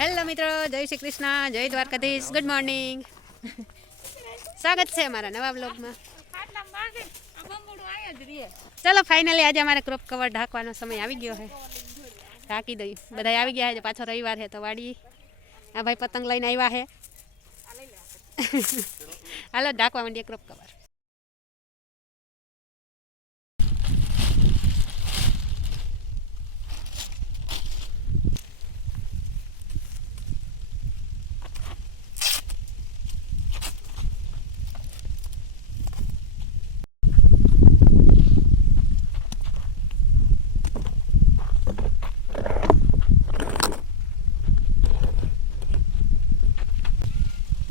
Hello મિત્રો, જય શ્રી કૃષ્ણ, જય દ્વારકાધીશ, ગુડ મોર્નિંગ. સ્વાગત છે અમારા નવા બ્લોગમાં. ચલો ફાઇનલી આજે અમારે ક્રોપ કવર ઢાંકવાનો સમય આવી ગયો છે. ઢાંકી દઈ બધા આવી ગયા છે. પાછો રવિવાર છે તો વાડી આ ભાઈ પતંગ લઈને આવ્યા છે. હાલો ઢાંકવા માંડીએ ક્રોપ કવર.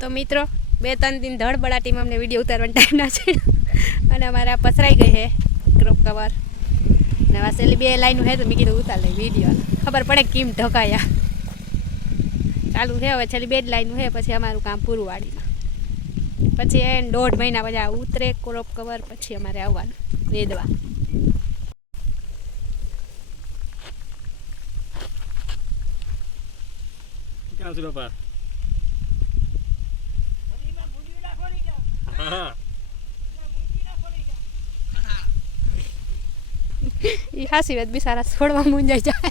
તો મિત્રો 2-3 દિન ધડબડાટીમાં અમને વિડીયો ઉતારવાનો ટાઈમ ના છે અને અમારે આ પસરાઈ ગઈ છે ક્રોપ કવર ને વાસેલી 2 લાઈન છે તો મેં કીધું ઉતાર લઈ વિડીયો ખબર પડે કેમ ઢકાયા. ચાલુ છે હવે છેલ્લી 2 જ લાઈન છે પછી અમારું કામ પૂરું વાડીમાં. પછી એ 1.5 મહિના પછી આ ઉતરે ક્રોપ કવર પછી અમારે આવવાનું રેદવા. ક્યાં છે બાપા? એ હાસી વાત બિચારા છોડવા મૂંઝાઈ જાય.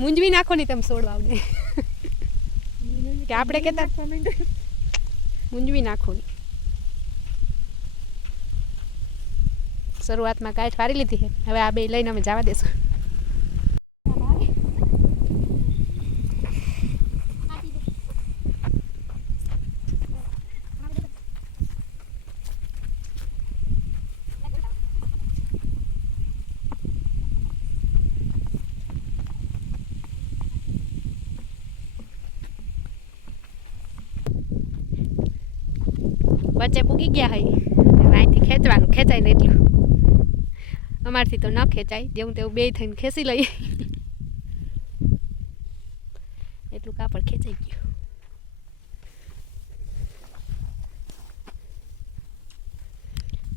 મૂંઝવી નાખો ને તમે છોડવાને કે આપણે કહેતા મૂંઝવી નાખો ને. શરૂઆતમાં કાંઈ ફારી લીધી છે, હવે આ 2 લઈને અમે જવા દેશું. વચ્ચે પૂગી ગયા હોય અહીંથી ખેંચવાનું, ખેંચાય ને એટલું. અમારથી તો ન ખેંચાય, જેવું તેવું 2 થઈને ખેંચી લઈએ એટલું કાપડ ખેંચાઈ ગયું.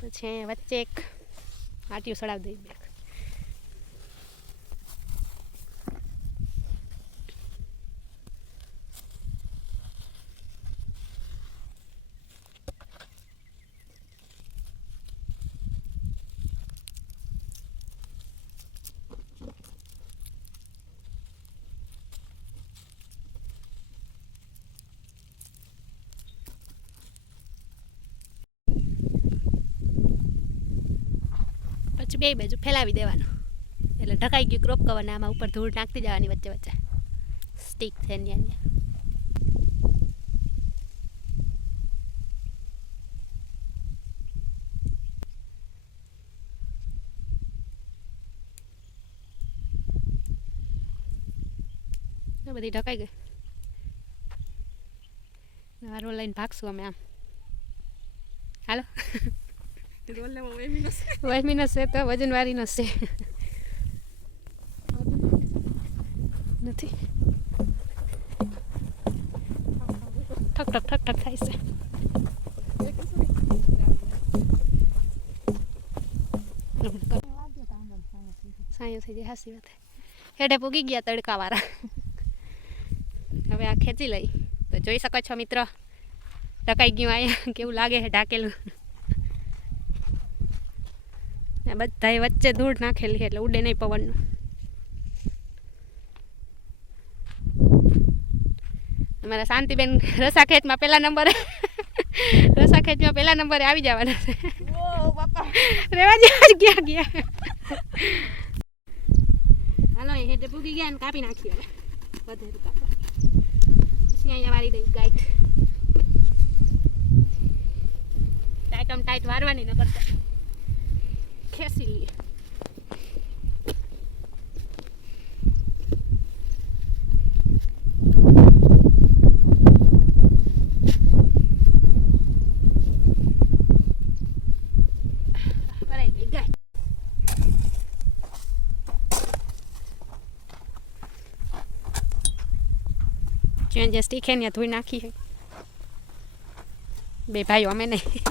પછી વચ્ચે એક આટિયું સડાવી દઈ બેગ. પછી 2 બાજુ ફેલાવી દેવાનું એટલે ઢકાઈ ગયું ક્રોપ કવર ને આમાં ઉપર ધૂળ નાખતી જવાની વચ્ચે વચ્ચે સ્ટીક છે ત્યાં. બધી ઢકાઈ ગઈ. રોલ લઈને ભાગશું અમે આમ. હાલો વજમીનો છે તો વજનવાળીનો છે નથી. ઠક ઠક ઠક ઠક થાય છે. સાયો થઈ જાય. હાસી વાત. હેઠે પૂગી ગયા તડકાવાળા. હવે આ ખેંચી લઈ તો જોઈ શકો છો મિત્રો ઢકાઈ ગયું. અહીંયા કેવું લાગે છે ઢાકેલું. બધાએ વચ્ચે ધૂળ નાખેલી એટલે ઉડે નહીં પવનનું. અમારા શાંતિબેન રસાખેતમાં પહેલા નંબરે આવી જવાના છે. રેવા ગયા ગયા. હાલો એ હેઠે પૂગી ગયા ને કાપી નાખી. હવે વધેરું કાપા પછી અહીંયા વાળી દઈ ગાઈટ. ટાઈટ વારવાની ન કરતા ખેંચી લઈએ. જ્યાં જે સ્ટીક હે ત્યાં ધોઈ નાખી છે. 2 ભાઈઓ અમે નહીં.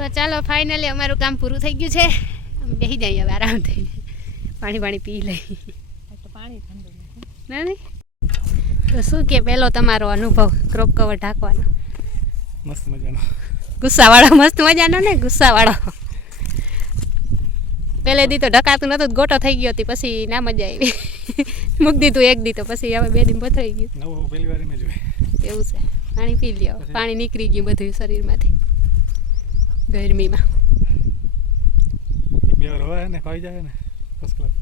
તો ચાલો ફાઇનલી અમારું કામ પૂરું થઈ ગયું છે. અમે બેસી જઈએ હવે આરામથી, પાણી પી લઈ. પાણી ઠંડુ ના નહીં તો શું કે પહેલો તમારો અનુભવ ક્રોપ કવર ઢાંકવાનો? મસ્ત મજાનો. ગુસ્સાવાળો, મસ્ત મજાનો ને ગુસ્સાવાળો. પહેલે દી તો ઢકાતું નહોતું, ગોટો થઈ ગયો હતી, પછી ના મજા આવી. મૂકી દીધું એક દી, તો પછી હવે 2 દિન પથરાઈ ગયું. નવું પહેલી વાર એમ જ હોય. એવું છે. પાણી પી લ્યો, પાણી નીકળી ગયું બધું શરીરમાંથી ગરમીમાં. એક બે વાર હોય ને ખાઈ જાય ને ફર્સ્ટ ક્લાસ.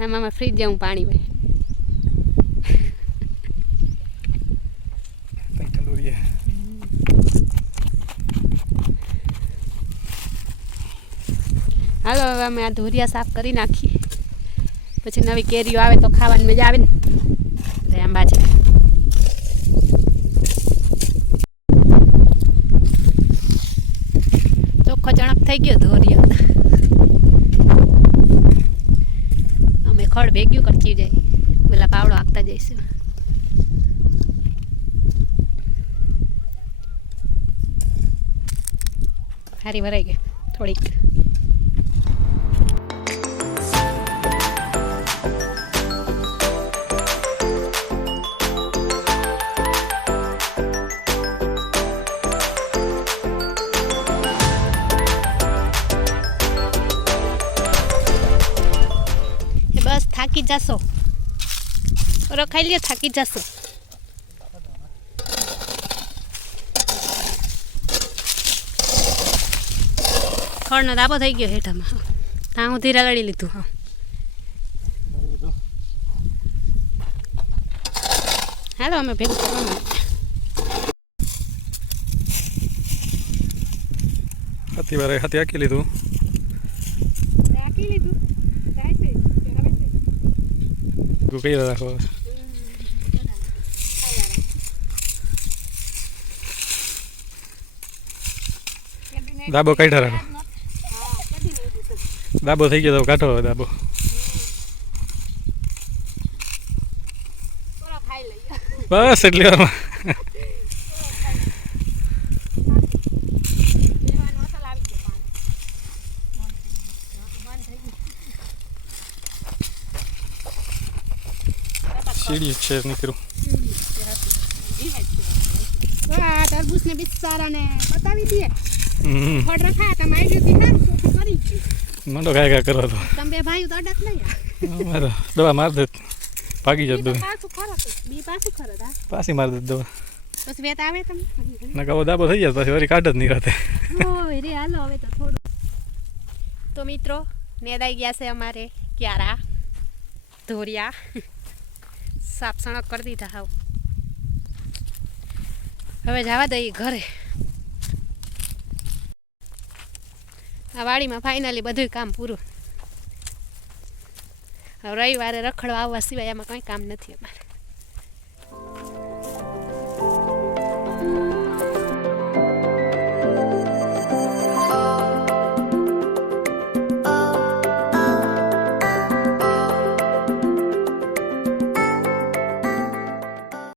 આમાં ફ્રીજ જેવું પાણી હોય. કંઈ ઠંડુ રહીએ. હાલો હવે અમે આ ધોરિયા સાફ કરી નાખીએ, પછી નવી કેરીઓ આવે તો ખાવાની મજા આવે ને. એટલે આંબા છે. ચોખ્ખો ચણક થઈ ગયો ધોરિયો. અમે ખડ ભેગ્યું કરતી જાય, પેલા પાવડો આપતા જઈશું. હારી ભરાઈ ગઈ થોડીક. બસ થાકી જશો, ઓરો ખાઈ લ્યો, થાકી જશો. ખડનો દાબો થઈ ગયો હેઠામાં, ત્યાં હું ધીરા લડી લીધું. હા હાલો અમે ભેગું કરવાનું. હતી વાર હાથી આકી લીધું. રાખી લીધું તું કઈ રાખો. દાબો કાઢા રાખો. દાબો થઈ ગયો તો કાઢો હવે દાબો. બસ એટલી વારમાં. સીડી છે નીકળ્યું. તરબૂચ ને બિચારાને બતાવી દઈએ. ફળ રખાયા તમે આવી ગયું કરી મંડો કાંઈ કરો તો તમે બે ભાઈઓ તો અડક નહીં. મારે દવા માર દે, ભાગી જત દવા. પાછું ખરત બી પાછું ખરત. હા પાછી માર દે દવા. બસ વેત આવે તમે ના કહો દાબો થઈ જાય પછી વળી કાઢ જ નહીં રાતે. ઓય રે હાલો હવે તો થોડું. તો મિત્રો નેદાઈ ગયા છે અમારે ક્યારા ધોરિયા સાફ સણક કરી દીધા. હાવ હવે જવા દઈએ ઘરે. આ વાડીમાં ફાઇનલી બધું કામ પૂરું. હવે રવિવારે રખડવા આવવા સિવાય આમાં કંઈ કામ નથી અમારે.